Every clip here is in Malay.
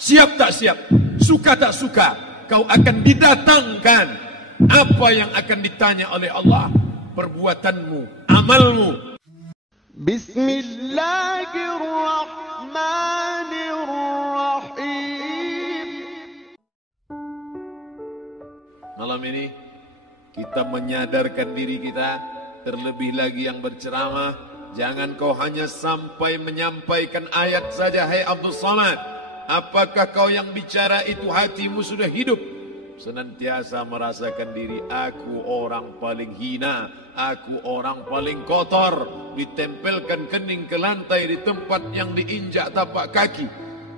Siap tak siap, suka tak suka, kau akan didatangkan. Apa yang akan ditanya oleh Allah? Perbuatanmu, amalmu. Bismillahirrahmanirrahim. Malam ini kita menyadarkan diri kita, terlebih lagi yang berceramah, jangan kau hanya sampai menyampaikan ayat saja. Hai Abdul Samad, apakah kau yang bicara itu hatimu sudah hidup? Senantiasa merasakan diri, aku orang paling hina, aku orang paling kotor, ditempelkan kening ke lantai di tempat yang diinjak tapak kaki,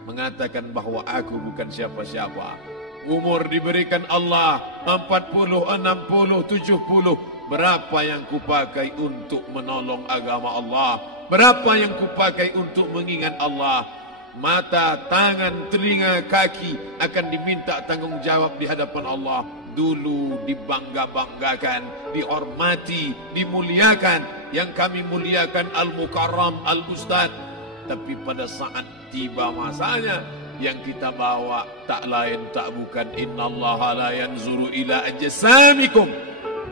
mengatakan bahwa aku bukan siapa-siapa. Umur diberikan Allah 40, 60, 70. Berapa yang kupakai untuk menolong agama Allah? Berapa yang kupakai untuk mengingat Allah? Mata, tangan, telinga, kaki akan diminta tanggung jawab di hadapan Allah. Dulu dibangga-banggakan, dihormati, dimuliakan. Yang kami muliakan Al-Mukarram, Al-Ustad. Tapi pada saat tiba masanya, yang kita bawa tak lain tak bukan innallaha la yanzuru ila ajsamikum.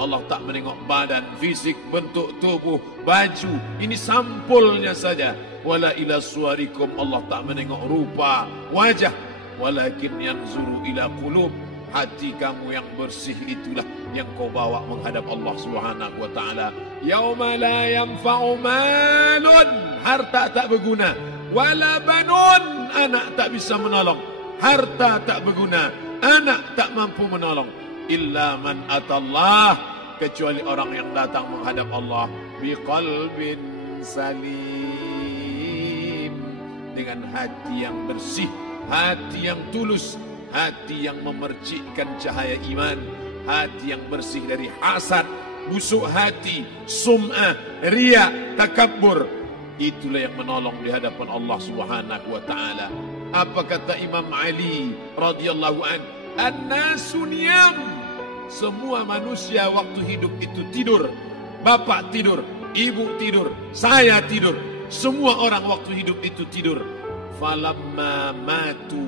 Allah tak menengok badan, fisik, bentuk tubuh, baju. Ini sampulnya saja. Wala ila suwarikum, Allah tak menengok rupa, wajah. Walakin yanzuru ila qulub. Hati kamu yang bersih itulah yang kau bawa menghadap Allah Subhanahu wa taala. Yauma la yanfa'u malun, harta tak berguna. Wala banun, anak tak bisa menolong. Harta tak berguna, anak tak mampu menolong. Illa man atallah, kecuali orang yang datang menghadap Allah biqalbin salim, dengan hati yang bersih, hati yang tulus, hati yang memercikkan cahaya iman, hati yang bersih dari hasad, busuk hati, sum'ah, riya, takabbur. Itulah yang menolong di hadapan Allah Subhanahu wa taala. Apa kata Imam Ali radhiyallahu an? An-nasu niyam. Semua manusia waktu hidup itu tidur. Bapak tidur, ibu tidur, saya tidur. Semua orang waktu hidup itu tidur. Falamma matu,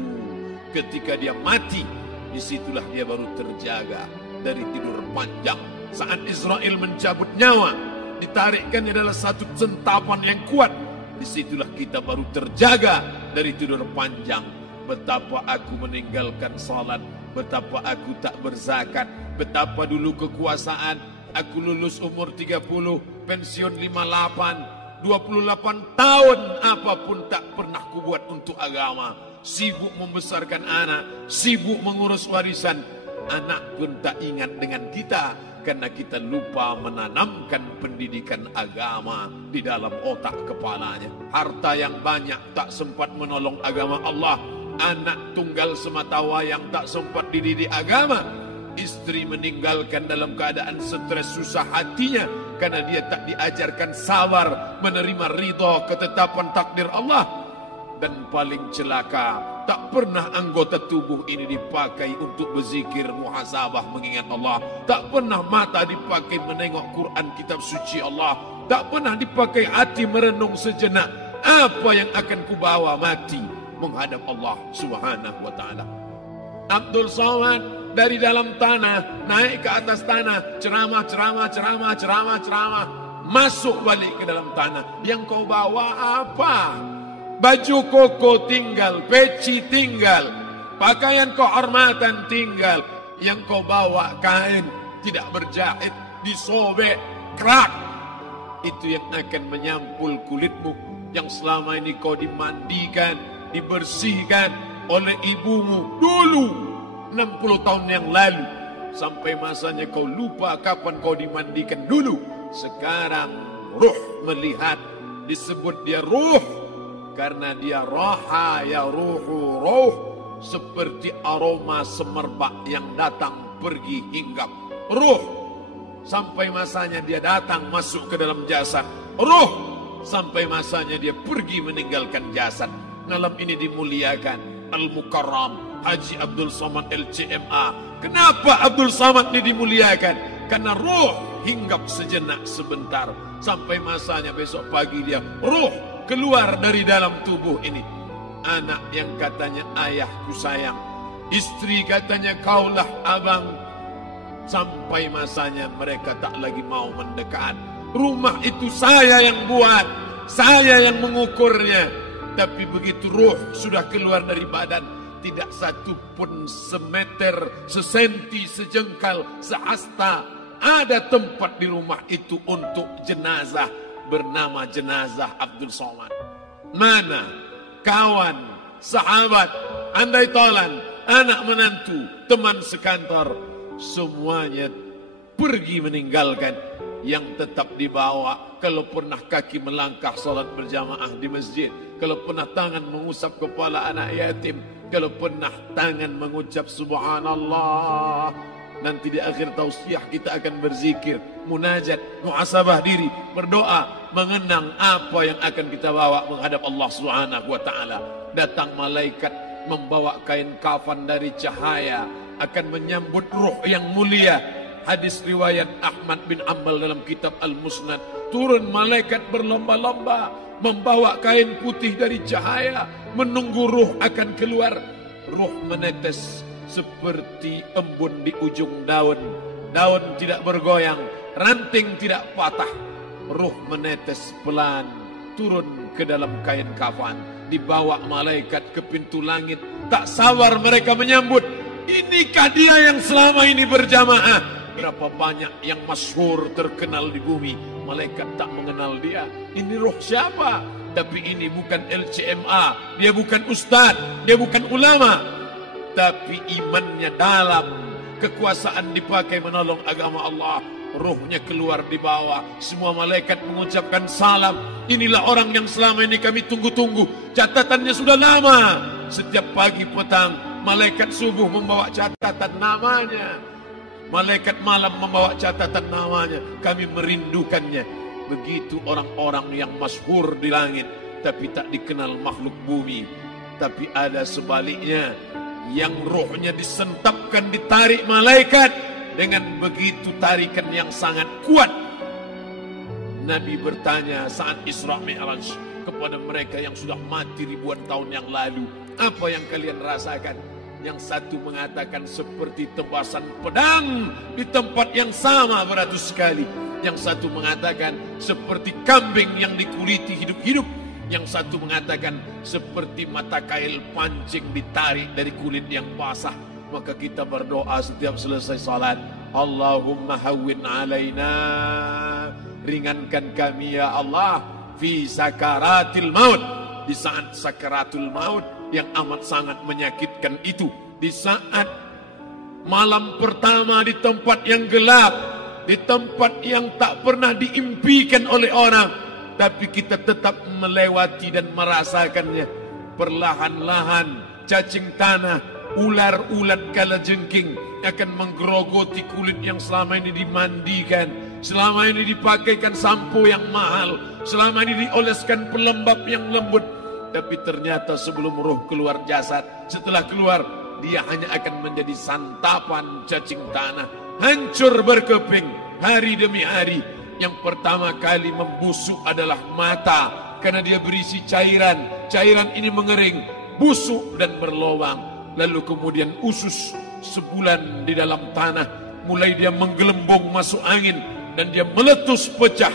ketika dia mati, disitulah dia baru terjaga dari tidur panjang. Saat Israel mencabut nyawa, ditarikkan adalah satu sentapan yang kuat. Disitulah kita baru terjaga dari tidur panjang. Betapa aku meninggalkan salat, betapa aku tak berzakat, betapa dulu kekuasaan. Aku lulus umur 30, pensiun 58, 28 tahun apapun tak pernah kubuat untuk agama. Sibuk membesarkan anak, sibuk mengurus warisan. Anak pun tak ingat dengan kita, karena kita lupa menanamkan pendidikan agama di dalam otak kepalanya. Harta yang banyak tak sempat menolong agama Allah. Anak tunggal semata wayang tak sempat dididik agama. Istri meninggalkan dalam keadaan stres susah hatinya, karena dia tak diajarkan sabar menerima ridha ketetapan takdir Allah. Dan paling celaka, tak pernah anggota tubuh ini dipakai untuk berzikir, muhasabah, mengingat Allah. Tak pernah mata dipakai menengok Quran, kitab suci Allah. Tak pernah dipakai hati merenung sejenak. Apa yang akan kubawa mati menghadap Allah Subhanahu wa ta'ala. Abdul Samad dari dalam tanah naik ke atas tanah, ceramah, masuk balik ke dalam tanah. Yang kau bawa apa? Baju koko tinggal, peci tinggal, pakaian kehormatan tinggal. Yang kau bawa kain tidak berjahit, disobek, kerak. Itu yang akan menyampul kulitmu, yang selama ini kau dimandikan, dibersihkan oleh ibumu dulu 60 tahun yang lalu. Sampai masanya kau lupa kapan kau dimandikan dulu. Sekarang ruh melihat, disebut dia ruh karena dia roha ya ruhu roh, seperti aroma semerbak yang datang pergi hinggap. Ruh sampai masanya dia datang masuk ke dalam jasad. Ruh sampai masanya dia pergi meninggalkan jasad. Malam ini dimuliakan Al-Mukarram Haji Abdul Samad LCMA. Kenapa Abdul Samad ini dimuliakan? Karena ruh hinggap sejenak sebentar, sampai masanya besok pagi dia ruh keluar dari dalam tubuh ini. anak yang katanya ayahku sayang, istri katanya kaulah abang. Sampai masanya mereka tak lagi mau mendekat. Rumah itu saya yang buat, saya yang mengukurnya. Tapi begitu ruh sudah keluar dari badan, tidak satu pun semeter, sesenti, sejengkal, sehasta ada tempat di rumah itu untuk jenazah bernama jenazah Abdul Somad. Mana kawan, sahabat, andai tolan, anak menantu, teman sekantor, semuanya pergi meninggalkan. Yang tetap dibawa, kalau pernah kaki melangkah salat berjamaah di masjid, kalau pernah tangan mengusap kepala anak yatim, kalau pernah tangan mengucap subhanallah. Nanti di akhir tausiah kita akan berzikir, munajat, muhasabah diri, berdoa, mengenang apa yang akan kita bawa menghadap Allah Subhanahu wa taala. Datang malaikat membawa kain kafan dari cahaya, akan menyambut ruh yang mulia. Hadis riwayat Ahmad bin Ambal dalam kitab Al-Musnad, turun malaikat berlomba-lomba membawa kain putih dari cahaya, menunggu ruh akan keluar. Ruh menetes seperti embun di ujung daun. Daun tidak bergoyang, ranting tidak patah. Ruh menetes pelan turun ke dalam kain kafan, dibawa malaikat ke pintu langit. Tak sabar mereka menyambut. Inikah dia yang selama ini berjamaah? Berapa banyak yang masyhur terkenal di bumi, malaikat tak mengenal dia. Ini roh siapa? Tapi ini bukan LCMA, dia bukan ustaz, dia bukan ulama, tapi imannya dalam, kekuasaan dipakai menolong agama Allah. Ruhnya keluar di bawah, semua malaikat mengucapkan salam. Inilah orang yang selama ini kami tunggu-tunggu, catatannya sudah lama. Setiap pagi petang malaikat subuh membawa catatan namanya, malaikat malam membawa catatan namanya. Kami merindukannya. Begitu orang-orang yang masyhur di langit tapi tak dikenal makhluk bumi. Tapi ada sebaliknya, yang rohnya disentapkan, ditarik malaikat dengan begitu tarikan yang sangat kuat. Nabi bertanya saat Isra Mi'raj kepada mereka yang sudah mati ribuan tahun yang lalu, apa yang kalian rasakan? Yang satu mengatakan seperti tebasan pedang di tempat yang sama beratus kali. Yang satu mengatakan seperti kambing yang dikuliti hidup-hidup. Yang satu mengatakan seperti mata kail pancing ditarik dari kulit yang basah. Maka kita berdoa setiap selesai salat, Allahumma hawwin alaina, ringankan kami ya Allah, fi sakaratil maut, di saat sakaratul maut yang amat sangat menyakitkan itu, di saat malam pertama di tempat yang gelap, di tempat yang tak pernah diimpikan oleh orang, tapi kita tetap melewati dan merasakannya. Perlahan-lahan cacing tanah, ular-ulat kalajengking akan menggerogoti kulit yang selama ini dimandikan, selama ini dipakaikan sampo yang mahal, selama ini dioleskan pelembab yang lembut. Tapi ternyata sebelum roh keluar jasad, setelah keluar, dia hanya akan menjadi santapan cacing tanah. Hancur berkeping hari demi hari. Yang pertama kali membusuk adalah mata, karena dia berisi cairan. Cairan ini mengering, busuk dan berlubang. Lalu kemudian usus sebulan di dalam tanah. Mulai dia menggelembung masuk angin dan dia meletus pecah.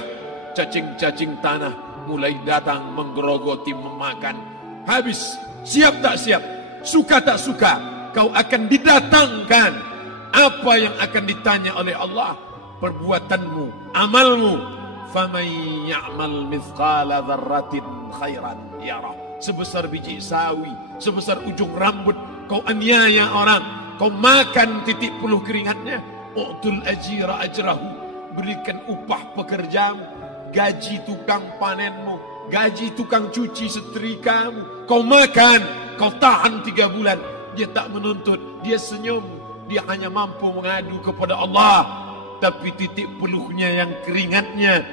Cacing-cacing tanah mulai datang menggerogoti, memakan. Habis, siap tak siap, suka tak suka, kau akan didatangkan. Apa yang akan ditanya oleh Allah? Perbuatanmu, amalmu. Faman ya'mal mithqala dzarratin khairan yarah. Sebesar biji sawi, sebesar ujung rambut, kau aniaya orang, kau makan titik puluh keringatnya. U'tul ajira ajrahu, berikan upah pekerjamu. Gaji tukang panenmu, gaji tukang cuci setrikamu, kau makan, kau tahan 3 bulan. Dia tak menuntut, dia senyum, dia hanya mampu mengadu kepada Allah. Tapi titik peluhnya yang keringatnya,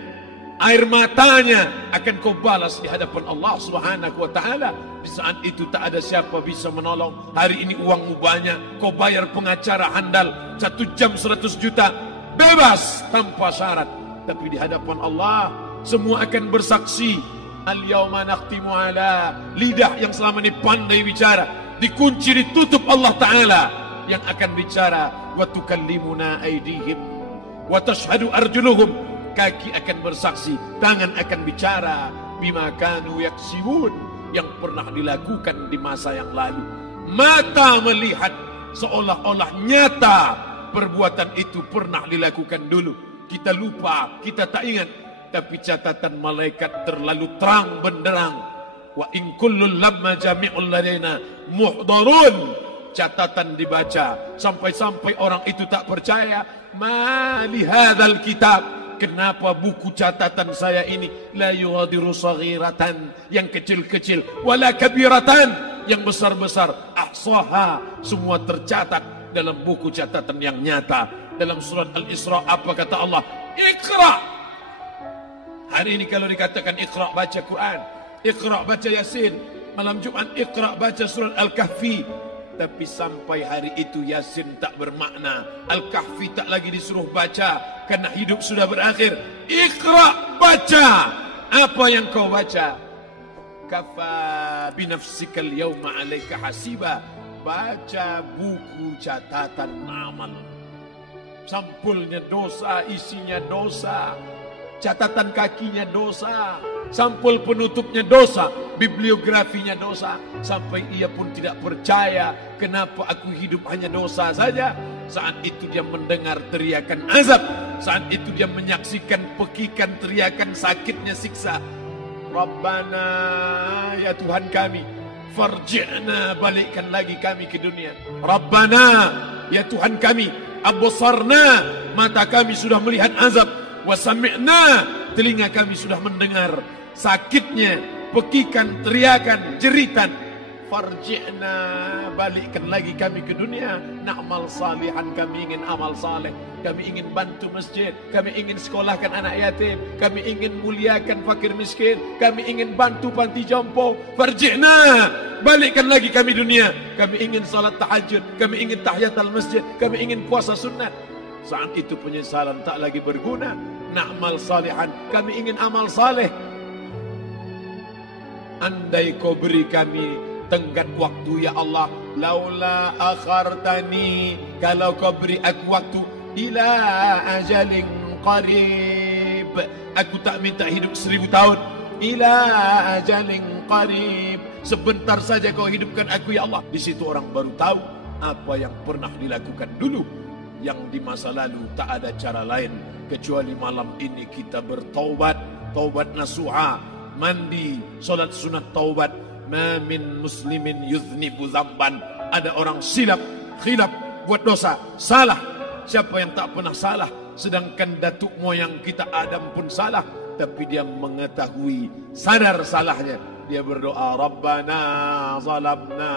air matanya akan kau balas di hadapan Allah Subhanahu wa taala. Di saat itu tak ada siapa bisa menolong. Hari ini uangmu banyak, kau bayar pengacara handal 1 jam 100 juta, bebas tanpa syarat. Tapi di hadapan Allah semua akan bersaksi. Al-yawma nakhtimu ala, lidah yang selama ini pandai bicara dikunci, ditutup Allah Ta'ala yang akan bicara. Wa tukallimuna aydihim wa tashhadu arjuluhum, kaki akan bersaksi, tangan akan bicara. Bima kanu yaksibun, yang pernah dilakukan di masa yang lalu. Mata melihat seolah-olah nyata perbuatan itu pernah dilakukan dulu. Kita lupa, kita tak ingat. Tapi catatan malaikat terlalu terang benderang. Wa in kullun lamma jami'ul ladaina muhdharun. Catatan dibaca sampai-sampai orang itu tak percaya. Ma li hadzal kitab, kenapa buku catatan saya ini la yughadiru saghiratan, yang kecil-kecil, wala kabiratan, yang besar-besar, ahsaha, semua tercatat dalam buku catatan yang nyata. Dalam surat Al-Isra apa kata Allah? Iqra. Hari ini kalau dikatakan Iqra, baca Quran, Iqra, baca Yasin. Malam Jumat Iqra, baca surat Al-Kahfi. Tapi sampai hari itu Yasin tak bermakna, Al-Kahfi tak lagi disuruh baca, karena hidup sudah berakhir. Iqra, baca. Apa yang kau baca? Kafa binafsikal yawma alaika hasiba. Baca buku catatan amal. Sampulnya dosa, isinya dosa. Catatan kakinya dosa, sampul penutupnya dosa, bibliografinya dosa. Sampai ia pun tidak percaya, kenapa aku hidup hanya dosa saja. Saat itu dia mendengar teriakan azab, saat itu dia menyaksikan pekikan teriakan sakitnya siksa. Rabbana, ya Tuhan kami, farji'na, balikkan lagi kami ke dunia. Rabbana, ya Tuhan kami, absarna, mata kami sudah melihat azab. Wasami'na, telinga kami sudah mendengar sakitnya, pekikan, teriakan, jeritan. Farji'na, balikkan lagi kami ke dunia. Na'mal salihan, kami ingin amal saleh. Kami ingin bantu masjid, kami ingin sekolahkan anak yatim, kami ingin muliakan fakir miskin, kami ingin bantu panti jompo. Farji'na, balikkan lagi kami dunia. Kami ingin salat tahajud, kami ingin tahiyatul masjid, kami ingin puasa sunnah. Saat itu penyesalan tak lagi berguna. Na'mal salihan, kami ingin amal saleh. Andai kau beri kami tenggat waktu ya Allah, laula akhartani, kalau kau beri aku waktu, ila ajalin qarib, aku tak minta hidup 1000 tahun. Ila ajalin qarib, sebentar saja kau hidupkan aku ya Allah. Di situ orang baru tahu apa yang pernah dilakukan dulu, yang di masa lalu. Tak ada cara lain kecuali malam ini kita bertaubat, taubat nasuha, mandi, solat sunat taubat. Ma min muslimin yuznibu zamban, ada orang silap, khilaf, buat dosa, salah. Siapa yang tak pernah salah? Sedangkan datuk moyang kita Adam pun salah, tapi dia mengetahui, sadar salahnya. Dia berdoa, Rabbana zalamna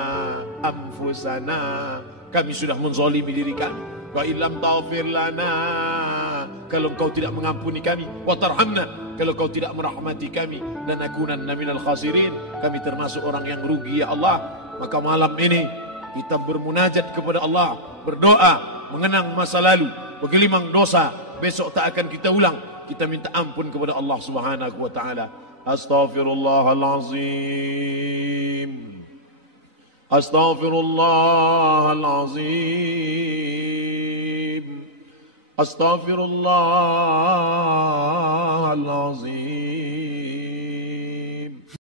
anfusana, kami sudah menzalimi diri kami. Wa illam taghfir lana, kalau kau tidak mengampuni kami, wa tarhamna, kalau kau tidak merahmati kami, lanakunanna minal khasirin, kami termasuk orang yang rugi ya Allah. Maka malam ini kita bermunajat kepada Allah, berdoa, mengenang masa lalu, bergelimang dosa, besok tak akan kita ulang. Kita minta ampun kepada Allah Subhanahu wa taala. Astaghfirullahalazim, astaghfirullahalazim, astaghfirullahalazim.